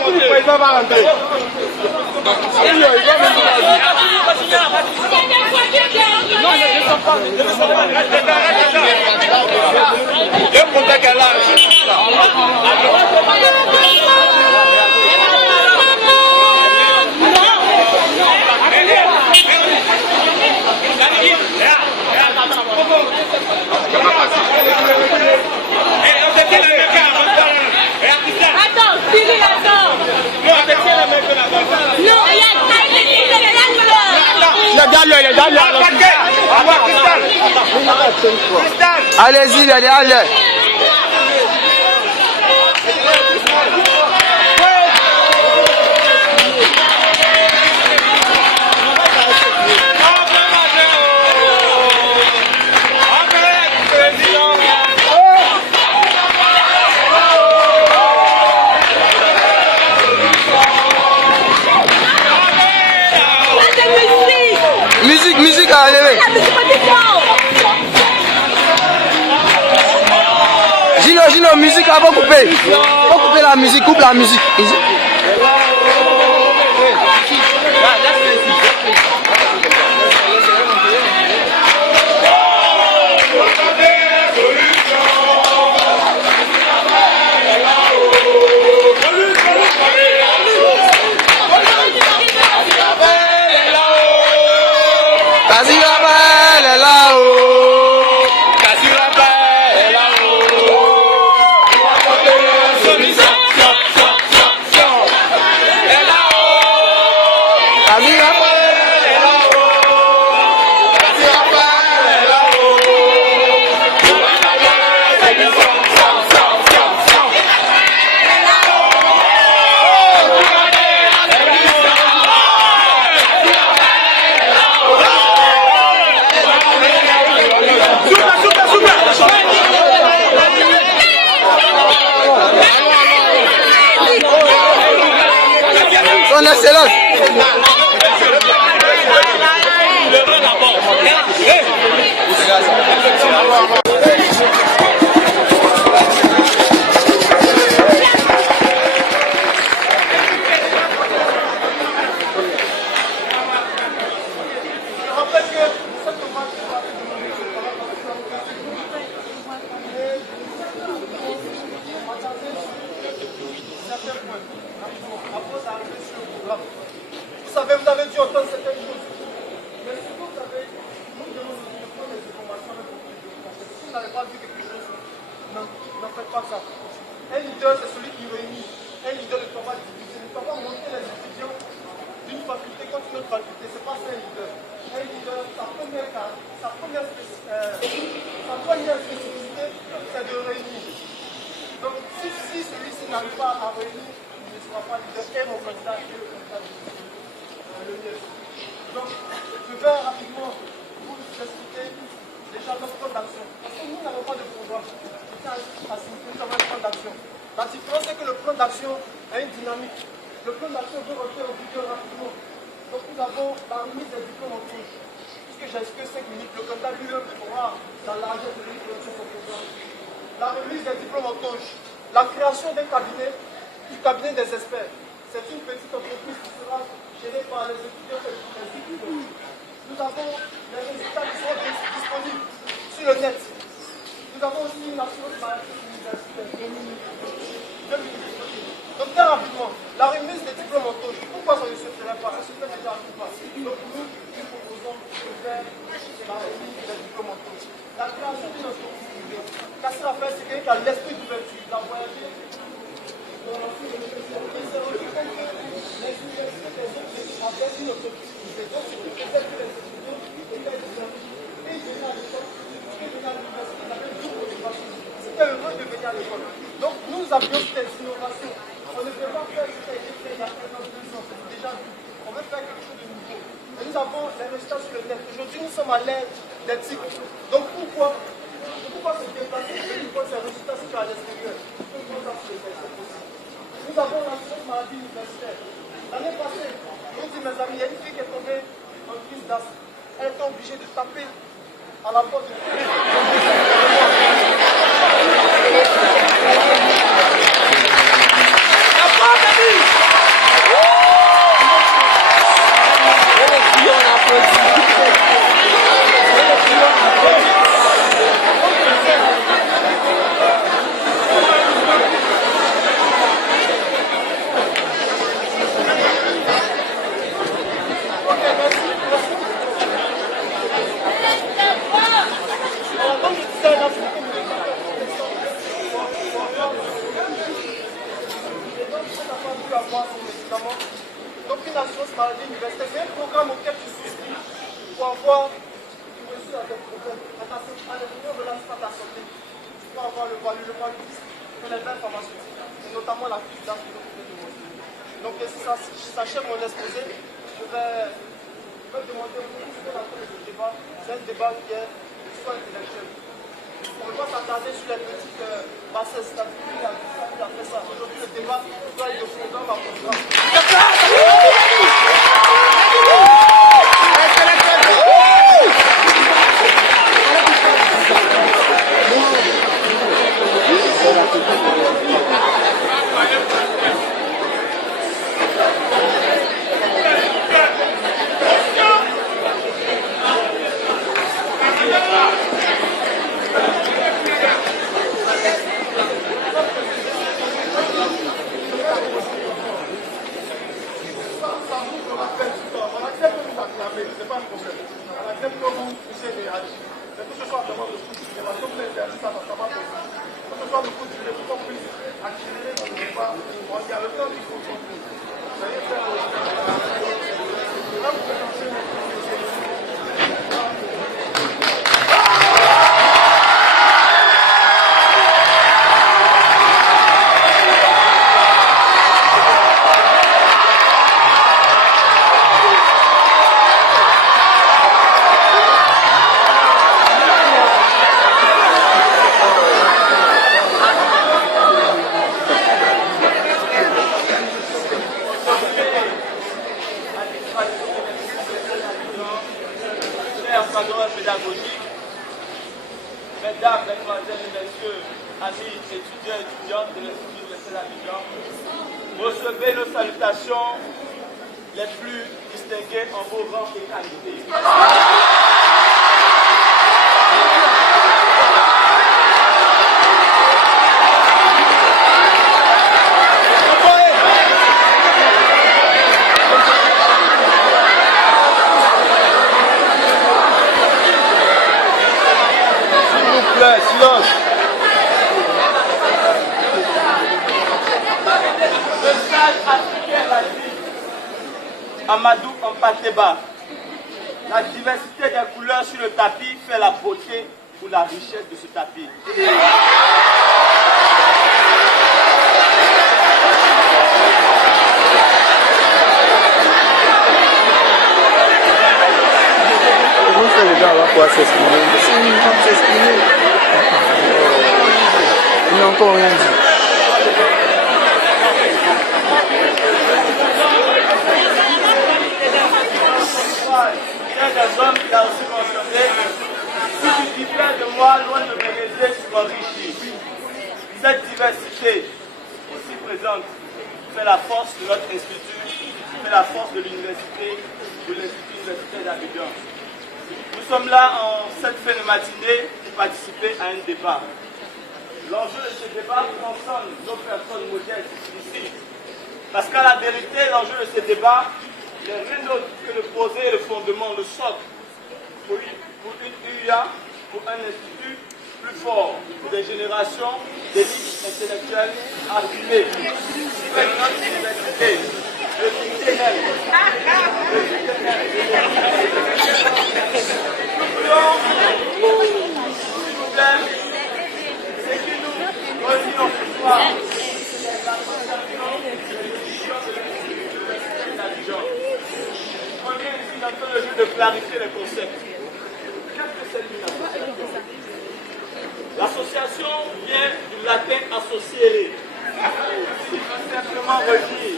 voiture du président va rentrer. Allez-y, allez. Musique, allez. Gino, musique, avant de couper. Faut couper la musique, coupe la musique. Son excellence. Vous avez dû entendre certaines choses. Mais si vous savez, nous devons nous prendre des informations avec beaucoup de confiance. Si vous n'avez pas vu quelque chose, n'en faites pas ça. Un leader, c'est celui qui réunit. Un leader ne peut pas diviser. Ne peut pas monter les étudiants d'une faculté contre une autre faculté. Ce n'est pas ça un leader. Un leader, sa première spécificité, c'est de réunir. Donc, si celui-ci n'arrive pas à réunir, il ne sera pas leader. Et mon candidat est le candidat de donc, je vais rapidement vous expliquer déjà notre plan d'action. Parce que nous n'avons pas de programme. Nous avons un plan d'action. La différence, c'est que le plan d'action a une dynamique. Le plan d'action veut rentrer au vidéo rapidement. Donc, nous avons la remise des diplômes en touche. Puisque j'ai expliqué 5 minutes, le candidat lui-même pourra, dans l'argent de lui, son programme. La remise des diplômes en touche. La création d'un cabinet, du cabinet des experts. C'est une petite entreprise qui sera gérée par les étudiants et les étudiants. Nous avons les résultats qui seront disponibles sur le net. Nous avons aussi une assurance maladie universitaire. Donc très rapidement, la remise des diplômes en touche. Pourquoi ça ne se ferait pas? Ça se fait déjà à tout pas. Donc nous proposons de faire la remise des diplômes en touche. La création d'une entreprise privée. Qu'est-ce que ça fait? C'est quelqu'un qui a l'esprit d'ouverture, il a voyagé. C'était heureux de venir à l'école. Donc nous avions cette innovation. On ne peut pas faire ce qui a été fait il y a 1 an, 2 ans, c'est déjà vu. On veut faire quelque chose de nouveau. Et nous avons les résultats sur le net. Aujourd'hui, nous sommes à l'ère des TIC. Donc pourquoi se déplacer et venir voir ces résultats sur l'extérieur? Nous avons l'assurance maladie universitaire. L'année passée, je vous dis mes amis, il y a une fille qui est tombée en crise d'asthme. Elle était obligée de taper à la porte de pu avoir son médicament. Donc une assurance maladie universelle, c'est un programme auquel tu souscris pour avoir pour réussir à tes problèmes, à l'intérieur de ta santé. Tu peux avoir le paludisme, les bains pharmaceutiques, et notamment la crise d'asthme que vous pouvez démontrer. Donc si ça s'achève mon exposé, je vais demander au ce qu'on appelle le débat. C'est un débat qui est soit intellectuel. On ne va pas s'attarder sur les petites bassesses, il a fait ça. Aujourd'hui, le débat doit être de programme à programme. C'est pas un problème. On accepte que vous poussez les réagir. Mais que ce soit vraiment le coup du cinéma, comme vous l'avez dit, ça va pas possible. Que ce soit le coup du cinéma, qu'on puisse accélérer dans le débat, on y a le temps qu'il faut qu'on puisse. Vous allez faire le là, vous pouvez lancer les pédagogique. Mesdames, mesdemoiselles et messieurs, amis étudiants et étudiantes de l'Institut universel d'Abidjan, recevez nos salutations les plus distinguées en vos rangs et qualités. silence. Le sage africain l'a dit, Amadou Ampateba, la diversité des couleurs sur le tapis fait la beauté ou la richesse de ce tapis. Comment ça, les gens vont pouvoir s'exprimer? S'ils vont s'exprimer, ils n'ont encore rien dit. Il y a des hommes qui ont aussi mentionné, si tu diffères de moi, loin de mes idées, tu m'enrichis. Cette diversité ici présente fait la force de notre institut, fait la force de l'université, de l'Institut universitaire d'Abidjan. Nous sommes là en cette fin de matinée pour participer à un débat. L'enjeu de ce débat concerne nos personnes modestes ici. Parce qu'à la vérité, l'enjeu de ce débat n'est rien d'autre que de poser le fondement, le socle pour une UIA, pour un institut plus fort, pour des générations d'élites intellectuelles affirmées. C'est notre université. Le dictionnaire. C'est que nous réunions ce soir on vient ici dans le jeu de clarifier les concepts. Qu'est-ce que c'est l'UNA? L'association vient du latin associere. Il va simplement revenir.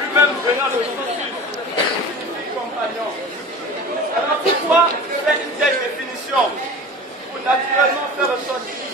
Lui-même venant de socius, signifie compagnon. Alors pourquoi faire une telle définition? Pour naturellement faire ressortir